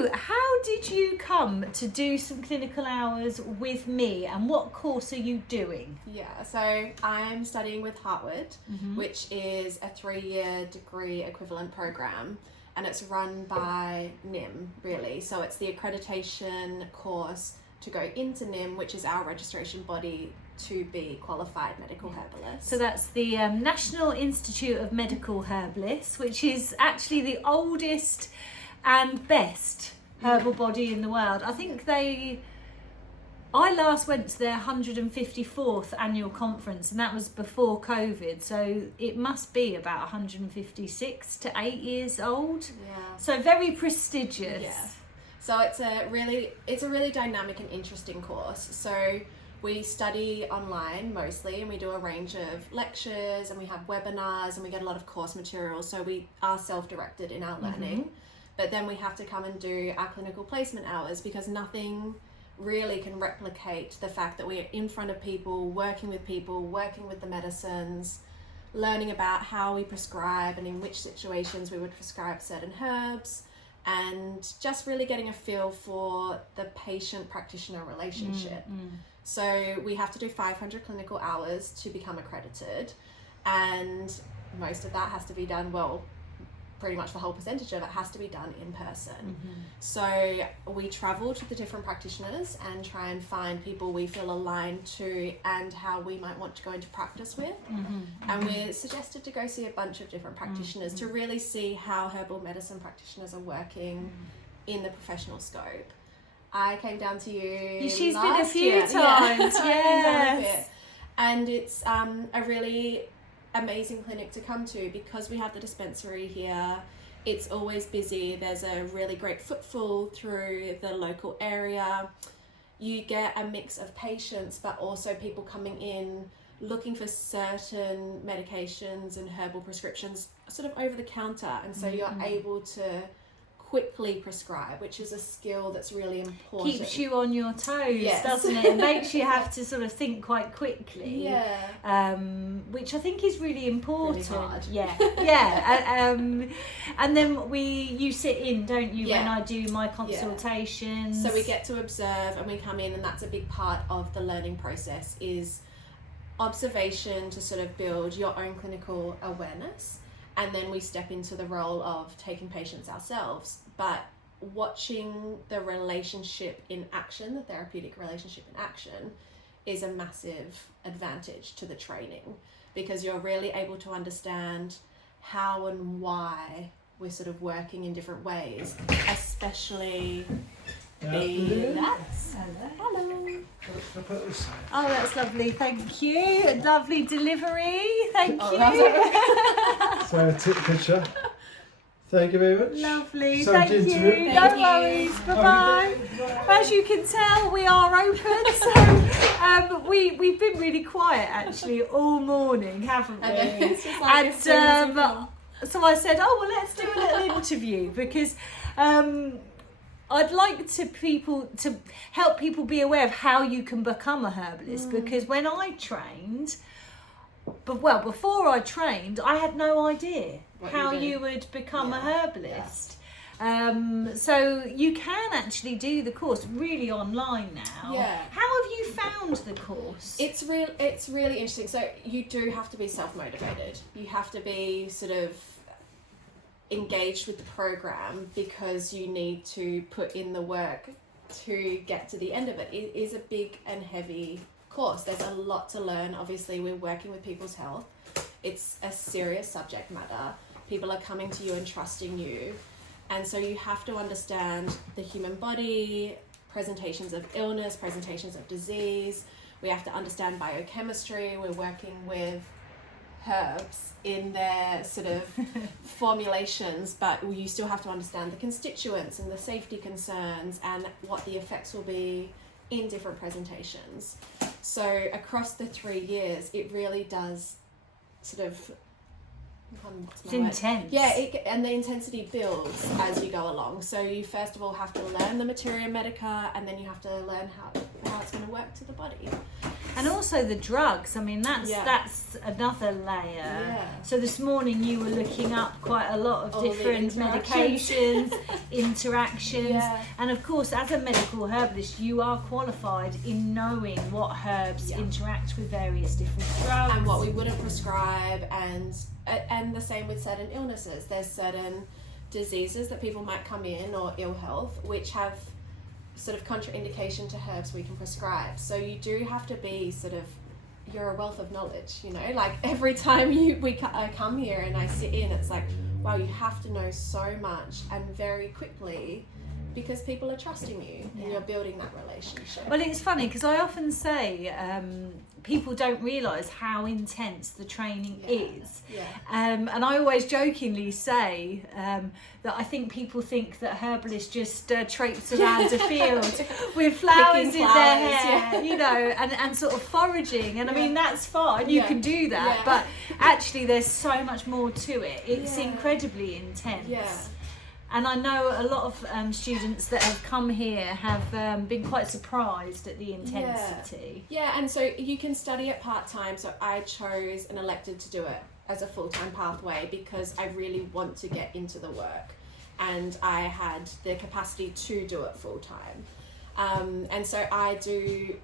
So, how did you come to do some clinical hours with me, and what course are you doing? Yeah, so I'm studying with Heartwood, which is a 3-year degree equivalent program, and it's run by Nimh, really. So it's the accreditation course to go into Nimh, which is our registration body to be qualified medical herbalist. So that's the National Institute of Medical Herbalists, which is actually the oldest and best herbal body in the world. I think I last went to their 154th annual conference, and that was before COVID, so it must be about 156 to 8 years old. Yeah. So very prestigious. Yeah. So it's a really dynamic and interesting course. So we study online mostly, and we do a range of lectures, and we have webinars, and we get a lot of course materials. So we are self-directed in our learning, but then we have to come and do our clinical placement hours, because nothing really can replicate the fact that we're in front of people, working with the medicines, learning about how we prescribe and in which situations we would prescribe certain herbs, and just really getting a feel for the patient-practitioner relationship. So we have to do 500 clinical hours to become accredited, and most of that has to be done, well, pretty much the whole percentage of it has to be done in person. So we travel to the different practitioners and try and find people we feel aligned to and how we might want to go into practice with. And we're suggested to go see a bunch of different practitioners to really see how herbal medicine practitioners are working in the professional scope. I came down to you. She's last been a few year. times, Yeah. yes. And it's a really amazing clinic to come to, because we have the dispensary here. It's always busy. There's a really great footfall through the local area. You get a mix of patients, but also people coming in looking for certain medications and herbal prescriptions sort of over the counter, and so you're able to quickly prescribe, which is a skill that's really important. Keeps you on your toes, Yes. doesn't it? It makes you have to sort of think quite quickly. Yeah. Which I think is really important. Really hard. Yeah. And then you sit in, don't you, when Yeah. I do my consultations. So we get to observe, and we come in, and that's a big part of the learning process, is observation to sort of build your own clinical awareness. And then we step into the role of taking patients ourselves, but watching the relationship in action, the therapeutic relationship in action, is a massive advantage to the training, because you're really able to understand how and why we're sort of working in different ways, especially Hello. Oh, that's lovely. Thank you. Lovely delivery. Thank you. So take a picture. Thank you very much. Lovely. Sorry Thank to you. interrupt. No Thank you. worries. Bye-bye. As you can tell, we are open. So we've been really quiet actually all morning, haven't we? It's just like And so I said, oh, well, let's do a little interview, because I'd like to help people be aware of how you can become a herbalist, because when I trained, before I trained, I had no idea how you would become a herbalist. So you can actually do the course really online now. Yeah. How have you found the course? It's really interesting. So you do have to be self-motivated. You have to be sort of engaged with the program, because you need to put in the work to get to the end of it. It is a big and heavy course. There's a lot to learn. Obviously, we're working with people's health. It's a serious subject matter. People are coming to you and trusting you. And so you have to understand the human body, presentations of illness, presentations of disease. We have to understand biochemistry. We're working with herbs in their sort of formulations, but you still have to understand the constituents and the safety concerns and what the effects will be in different presentations. So across the 3 years, it really does sort of it's intense. Yeah, and the intensity builds as you go along. So you first of all have to learn the materia medica, and then you have to learn how it's going to work to the body. And also the drugs. I mean, that's another layer. So this morning you were looking up quite a lot of different medications, interactions, and of course, as a medical herbalist, you are qualified in knowing what herbs interact with various different drugs and what we wouldn't prescribe, and the same with certain illnesses. There's certain diseases that people might come in, or ill health, which have sort of contraindication to herbs we can prescribe. So you do have to be you're a wealth of knowledge, you know, like every time I come here and I sit in, it's like, wow, you have to know so much and very quickly, because people are trusting you and you're building that relationship. Well, it's funny because I often say people don't realise how intense the training is. And I always jokingly say that I think people think that herbalists just traipse around a field with flowers in their hair, you know, and sort of foraging. And I mean, that's fine, you can do that, but actually there's so much more to it. It's incredibly intense. And I know a lot of students that have come here have been quite surprised at the intensity. And so you can study it part-time. So I chose and elected to do it as a full-time pathway because I really want to get into the work. And I had the capacity to do it full-time. And so I do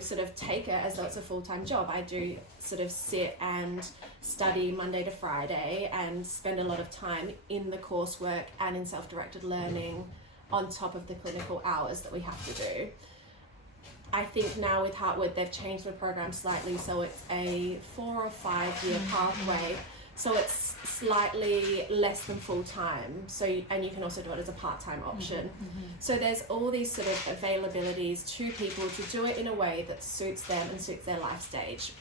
sort of take it as though it's a full-time job. I do sort of sit and study Monday to Friday and spend a lot of time in the coursework and in self-directed learning on top of the clinical hours that we have to do. I think now with Heartwood, they've changed the program slightly, so it's a 4 or 5 year pathway. So it's slightly less than full-time. And you can also do it as a part-time option. So there's all these sort of availabilities to people to do it in a way that suits them and suits their life stage.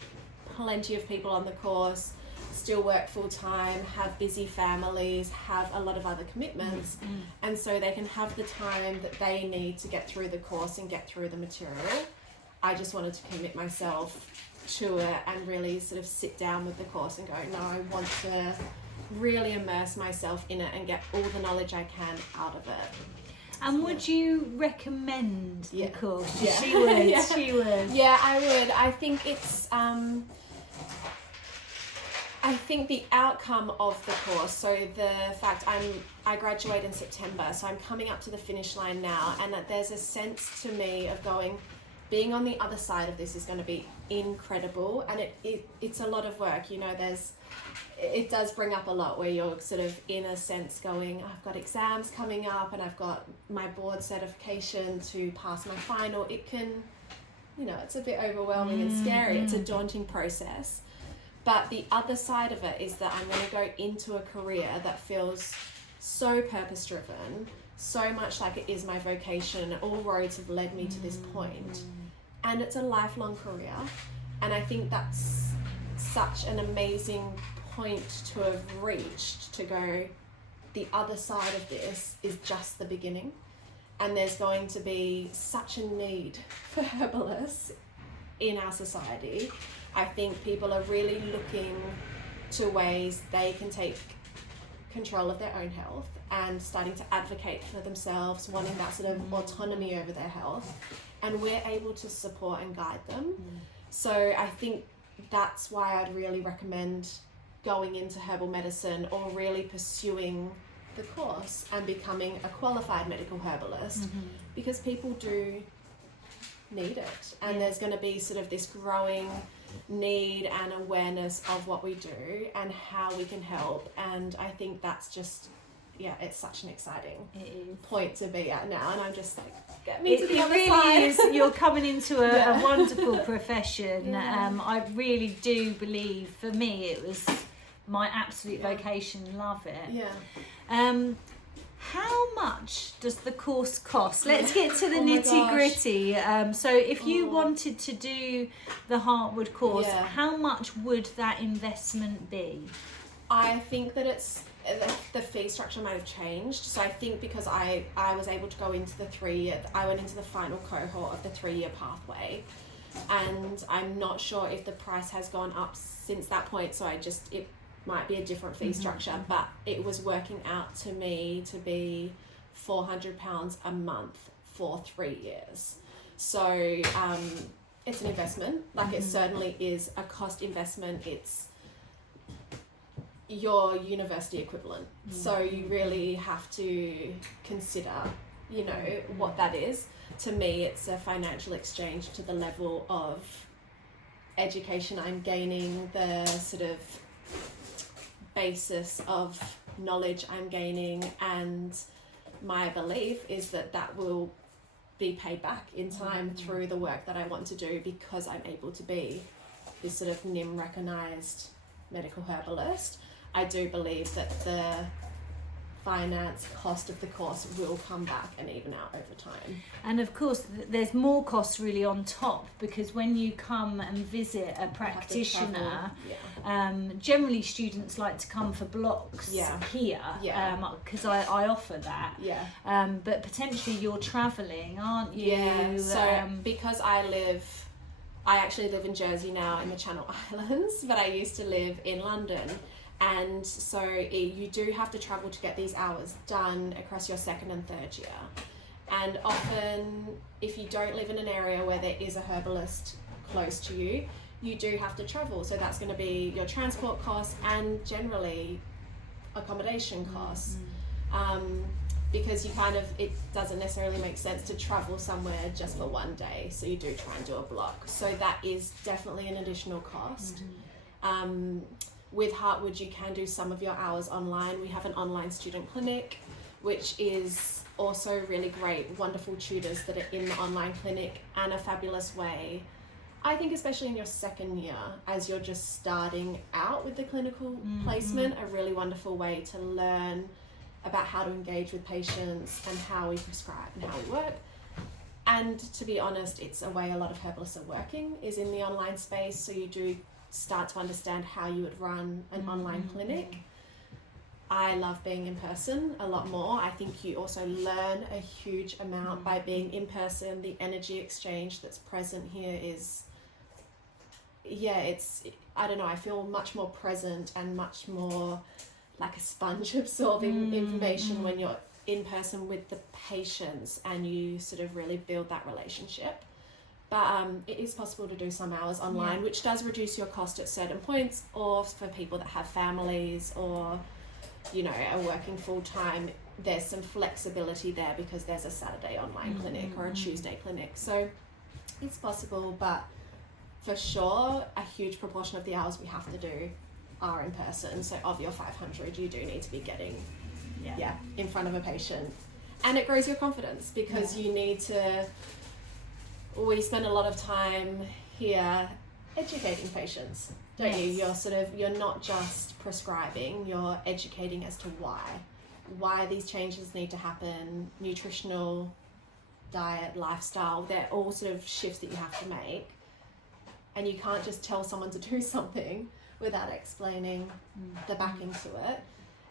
Plenty of people on the course still work full-time, have busy families, have a lot of other commitments, and so they can have the time that they need to get through the course and get through the material. I just wanted to commit myself to it and really sort of sit down with the course and go, no, I want to really immerse myself in it and get all the knowledge I can out of it. And would you recommend the course? She would. Yeah, I would. I think it's I think the outcome of the course, so the fact I graduate in September, so I'm coming up to the finish line now, and that there's a sense to me of being on the other side of this is going to be incredible, and it's a lot of work, you know. It does bring up a lot where you're sort of in a sense going, I've got exams coming up and I've got my board certification to pass my final. It can, you know, it's a bit overwhelming and scary. It's a daunting process. But the other side of it is that I'm going to go into a career that feels so purpose-driven, so much like it is my vocation. All roads have led me to this point. And it's a lifelong career. And I think that's such an amazing point to have reached, to go, the other side of this is just the beginning. And there's going to be such a need for herbalists in our society. I think people are really looking to ways they can take control of their own health and starting to advocate for themselves, wanting that sort of autonomy over their health. And we're able to support and guide them. So I think that's why I'd really recommend going into herbal medicine or really pursuing the course and becoming a qualified medical herbalist, because people do need it. And there's going to be sort of this growing need and awareness of what we do and how we can help. And I think that's just, it's such an exciting point to be at now. And I'm just like, get me to the other side. It really is. You're coming into a wonderful profession. I really do believe, for me, it was my absolute vocation. Love it. How much does the course cost? Let's get to the nitty gritty. So if you wanted to do the Heartwood course, how much would that investment be? I think that the fee structure might have changed. So I think because I was able to go into the 3 year, I went into the final cohort of the 3 year pathway, and I'm not sure if the price has gone up since that point. So it might be a different fee structure, but it was working out to me to be £400 a month for 3 years. So it's an investment. Like it certainly is a cost investment. It's your university equivalent. So you really have to consider, you know, what that is. To me, it's a financial exchange to the level of education I'm gaining, the sort of basis of knowledge I'm gaining, and my belief is that that will be paid back in time through the work that I want to do, because I'm able to be this sort of Nimh recognised medical herbalist. I do believe that the finance cost of the course will come back and even out over time. And of course there's more costs really on top, because when you come and visit a practitioner, generally students like to come for blocks here, because I offer that, but potentially you're travelling, aren't you? So because I actually live in Jersey now, in the Channel Islands, but I used to live in London. And so you do have to travel to get these hours done across your second and third year. And often, if you don't live in an area where there is a herbalist close to you, you do have to travel. So that's going to be your transport costs and generally accommodation costs. Because it doesn't necessarily make sense to travel somewhere just for one day. So you do try and do a block. So that is definitely an additional cost. With Heartwood, you can do some of your hours online. We have an online student clinic, which is also really great, wonderful tutors that are in the online clinic, and a fabulous way, I think, especially in your second year, as you're just starting out with the clinical placement, a really wonderful way to learn about how to engage with patients and how we prescribe and how we work. And to be honest, it's a way a lot of herbalists are working, is in the online space. So you do start to understand how you would run an online clinic. I love being in person a lot more. I think you also learn a huge amount by being in person. The energy exchange that's present here is, I don't know, I feel much more present and much more like a sponge absorbing information when you're in person with the patients and you sort of really build that relationship. But it is possible to do some hours online, which does reduce your cost at certain points, or for people that have families or, you know, are working full time, there's some flexibility there because there's a Saturday online clinic or a Tuesday clinic. So it's possible, but for sure, a huge proportion of the hours we have to do are in person. So of your 500, you do need to be getting in front of a patient. And it grows your confidence because you need to... We spend a lot of time here educating patients, don't you? You're not just prescribing, you're educating as to why these changes need to happen, nutritional, diet, lifestyle, they're all sort of shifts that you have to make. And you can't just tell someone to do something without explaining the backing to it.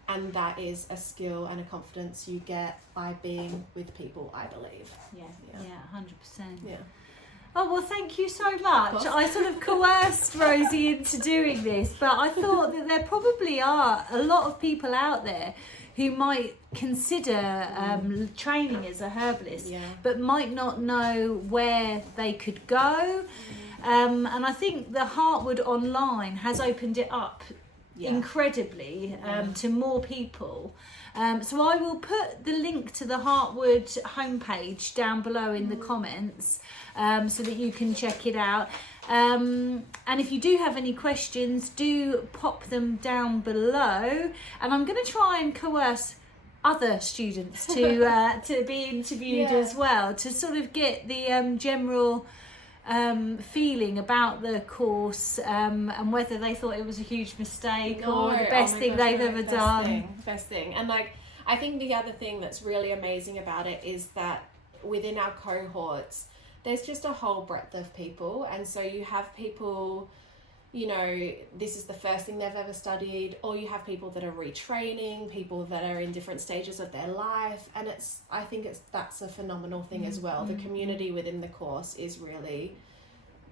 And that is a skill and a confidence you get by being with people, I believe. Yeah, 100%. Yeah. Oh, well, thank you so much. I sort of coerced Rosie into doing this, but I thought that there probably are a lot of people out there who might consider training as a herbalist, but might not know where they could go. And I think the Heartwood Online has opened it up incredibly to more people. So I will put the link to the Heartwood homepage down below in the comments so that you can check it out. And if you do have any questions, do pop them down below. And I'm going to try and coerce other students to be interviewed as well, to sort of get the general feeling about the course and whether they thought it was a huge mistake or the best thing they've ever done. Best thing. And like, I think the other thing that's really amazing about it is that within our cohorts, there's just a whole breadth of people. And so you have people, you know, this is the first thing they've ever studied, or you have people that are retraining, people that are in different stages of their life. And that's a phenomenal thing as well. The community within the course is really,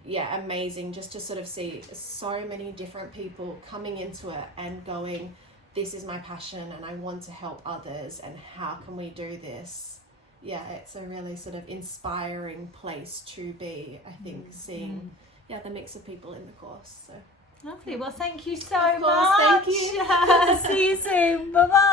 amazing, just to sort of see so many different people coming into it and going, this is my passion and I want to help others, and how can we do this yeah, it's a really sort of inspiring place to be, I think, seeing the mix of people in the course. So Lovely. Well, thank you so Of course, much. thank you. See you soon. Bye bye.